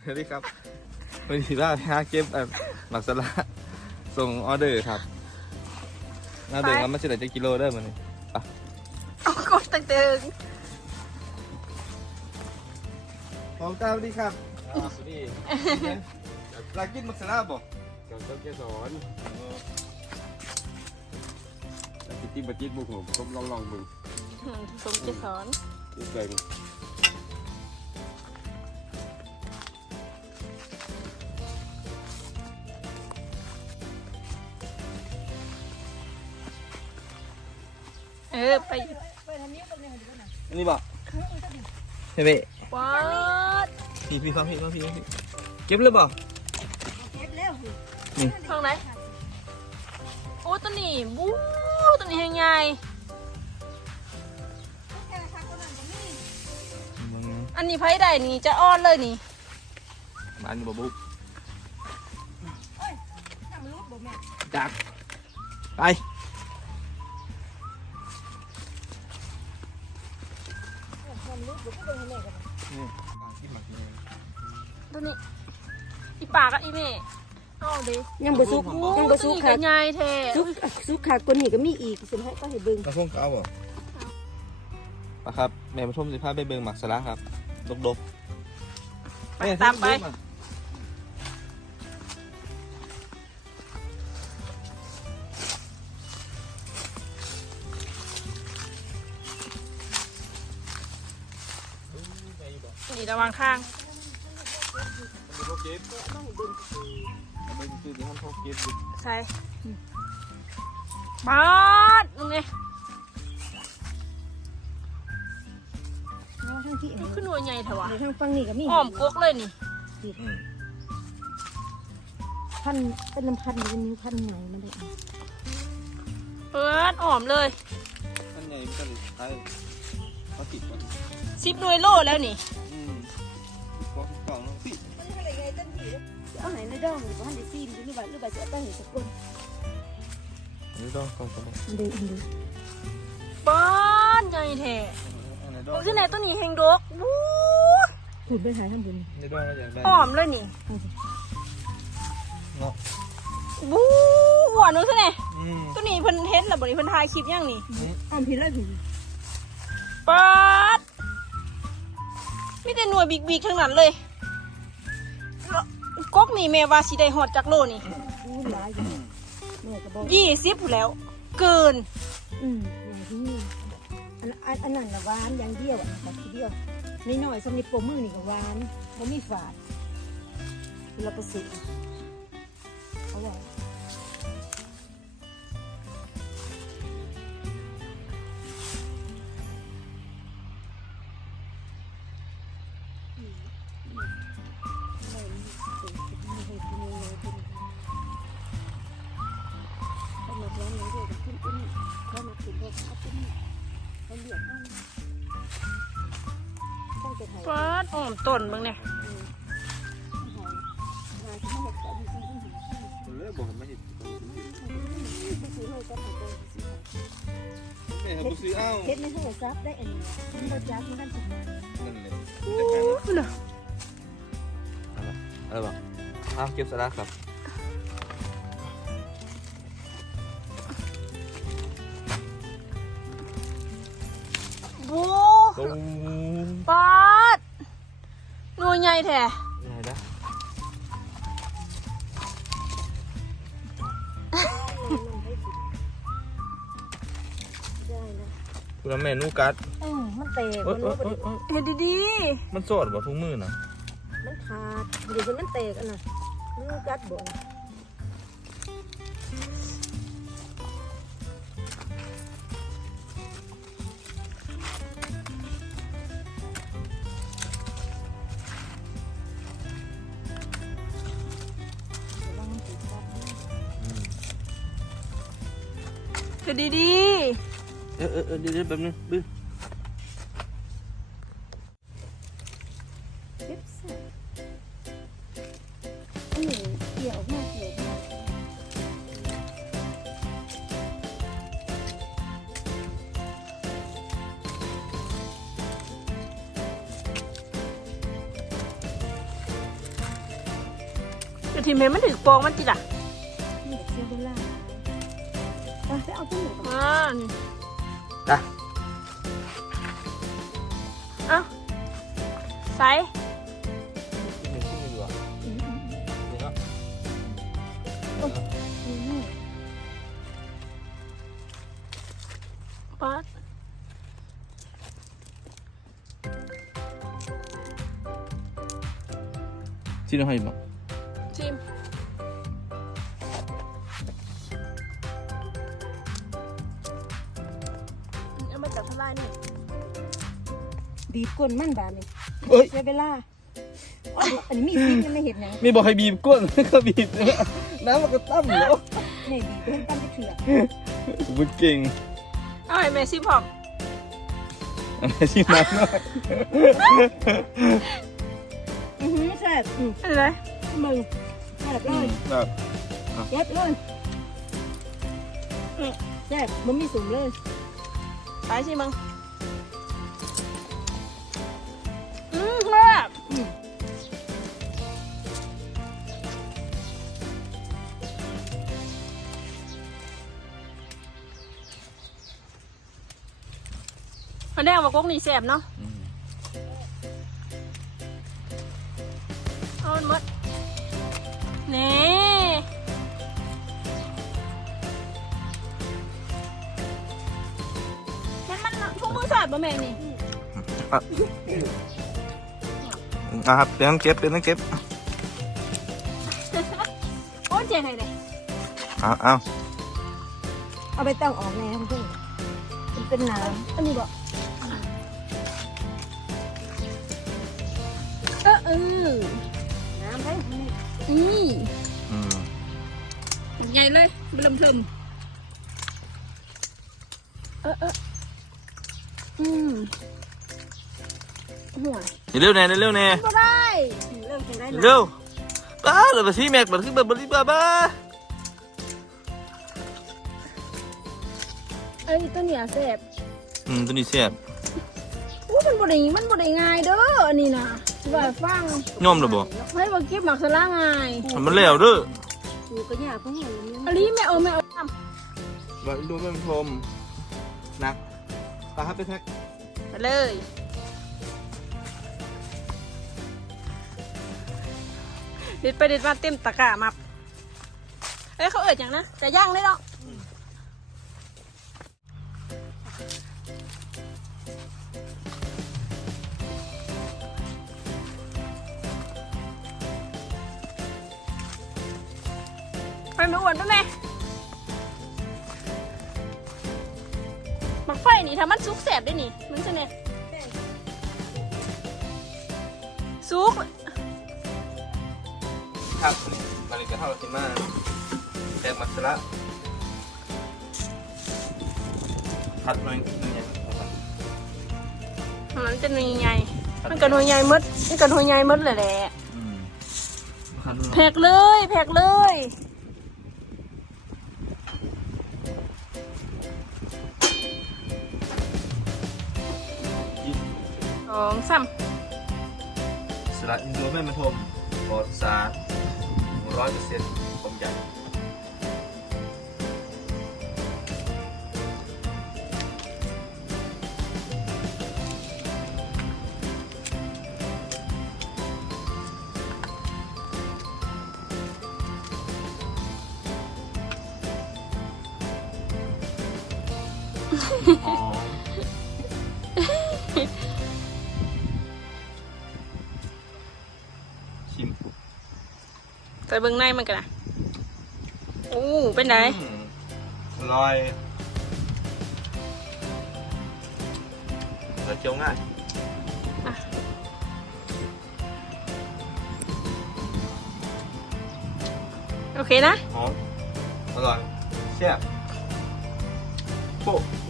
สวัสดีครับวันนี้ว่าพาเก็บหมักสลัดส่งออเดอร์ครับน่าเดินกันมาเฉลี่ยจะกิโลได้มันนี่เอากดตึงของตาสวัสดีครับสวัสดีลากินหมักสลัดบ่กับต้นเกสรจิตติบัติบุกผมต้มลองมึงๆสมเกสรอีกเกินไปอันนี้บ่เฮ้ยวัดพี่ฟังพี่เก็บเลยบ่ทางไหนโอ้ตัวนี้บู๊ตัวนี้ยังไงอันนี้ไพ่ใดนี่จะอ้อนเลยนี่อันนี้บ่บุ๊กจักไปตัวนี้อีปากอะอีเม่เอาดิยังบ่สุกยังบ่สุกตัวนี้ค่ะก็ใหญ่แท้สุกค่ะตัวนี้ก็มีอีกสิให้ก็ให้เบิ่งกระพงเก้าบ่ปะครับแม่ผู้ชมสิพาไปเบิ่งหมักสลัดครับดกไปตามไปนี่ระวังข้างพวกเก็บเป็นคือที่ทำพวกเก็บใส่บาดมึงไงเอาทางที่มันขึ้นหน่วยใหญ่เถอะวะทางฝั่งนี้ก็มีอ้อมกกเลยนี่พันเป็นน้ำพันเป็นนิ้วพันไหนมันได้เปิดอ้อมเลยท่านใหญ่มันก็เลยใช้เขาติดก่อน 10 หน่วยโลแล้วนี่กล่องนึงพี่เอาไหนในดองหรือว่าในซีนหรือว่าจะเอาไปให้สักคนนี่ต้องกล่องตัวนี้เด้อบาดใหญ่แท้มึงขึ้นไหนตัวนี้แหงดกวู้ขุดไปหาทางบนในดวงเราอยากได้อ้อมเลยนี่เนาะวู้หวานนู้นขึ้นไหนตัวนี้เพิ่นเห็นแล้วบ่นี้เพิ่นถ่ายคลิปยังนี่อ้อมผิดแล้วผิดปาดมีแต่หน่วยบิ๊กๆทั้งนั้นเลยกกนี่แม่ว่าสิได้ฮอดจักโลนี่อู้หลายอยู่แม่ก็บอก 20พู้นแล้ว เกินอย่างที่นี่อันนั้นน่ะหวานอย่างเดียวอ่ะแบบทีเดียวน้อยๆสำหรับโปมือนี่ก็หวานบ่มีฝาดเราไปสิเอาไว้ปาดอ้อมต้นเบิ่งเนี่ยเลยบอกไม่เห็นแม่เขาซื้อเอ้าเฮ็ดในโทรศัพท์ได้อันนี้มันบ่จักมันกันสินั่นเลยอู้น่ะอะไรบ้างอ้าวเก็บสลัดครับบูตุ้งปาดหน่วยใหญ่แท้ไหนนะคุณแม่นูกัดมันแตกเฮ็ดดีมันสดบ่ทุกมือนะมันขาดเดี๋ยวมันแตกอันน่ะมันกัดบ่ๆเฮ็ดดีเดี๋ยวแป๊บนึงบื้อเก็บซะอันนี้เกี่ยวออกมาเกี่ยวมากระถิ่นเห็นมันถึงฟองมันจิล่ะนี่เสียเวลาไปเอาตัวหนูอ่านี่จ้ะเอ้าใส่หนึ่งชิ้นดีกว่านี่เนาะปัดชิ้นละห้าบาทชิมเอามาจากทลายนี่บีบก้นมันบาดนี่เอ้ยเสียเวลาอันนี้มีดยังไม่เห็นหยังไม่บอกให้บีบก้น ก็บีบเนี่ยน้ำมันก็ตั้มแล้วนี่บีบเพิ่นตั้งจะเถื่อบุญเก่งเอาให้แม่ชิมพร้อมอะไรชิ้นนั้นหน่อยแซ่บอะไรมึงแซ่บเลยแบบแซ่บเลยแซ่บมันมีสูงเลยไปชิมมึงแซ่บมันได้เอามากกนี่แซ่บเนาะเอามันหมดนี่มันทุกมือสอดป่ะแม่นี่ครับเดี๋ยวต้องเก็บเดี๋ยวต้องเก็บโอ้เจ๊ไงเลยเอาเอาไปตั้งออกแน่ทั้งทุ่งมันเป็นน้อันนี้บอกำน้ำไปนี่นี่อืมใหญ่เลยเบิ่มเทิมหัวเร็วแน่เร็วแน่ก็ได้เริ่มจะได้น้ำเร็วบ้าเดี๋ยวไปซีแม็กบัดขึ้นบัดบริบ้าบ้าไอ้ตัวเนี้ยแซ่บตัวนี้เสียบมันบ่ได้ง่ายเด้ออันนี้นะว่าฟังย่อมหรือบ่ให้บ่เก็บหมักสลาง่ายมันแล้วเด้ออยู่ก็ยากเพราะเห็นมันอันนี้ไม่เอาว่าดูเป็นพรมนักตาครับไปแท็กไปเลยเด็ดไปเด็ดมาเต็มตะกร้ามาเอ้ยเขาเอิดอย่างนะจะย่างได้หรอไปไม่อ้วนไปไหมบักไฟนี่ถ้ามันซุกแสบได้นี่มันจะเนี่ยซุกครับมาเลยกระเท่าสิมาแตกมัสละพัดหน่อยเนี่ยมันจะหน่วยใหญ่มันก็หน่วยใหญ่มดมันก็หน่วยใหญ่มดเลยแหละพัดแพกเลยแพกเลยสองสามสละอินโดแม่มาทมปลอดสาร 100%ผมใหญ่ชิมใส่เบิ้งในมันกันนะโอ้เป็นไงอร่อยแล้วเคี้ยวง่ายโอเคนะหอมอร่อยแซ่บโป๊ะ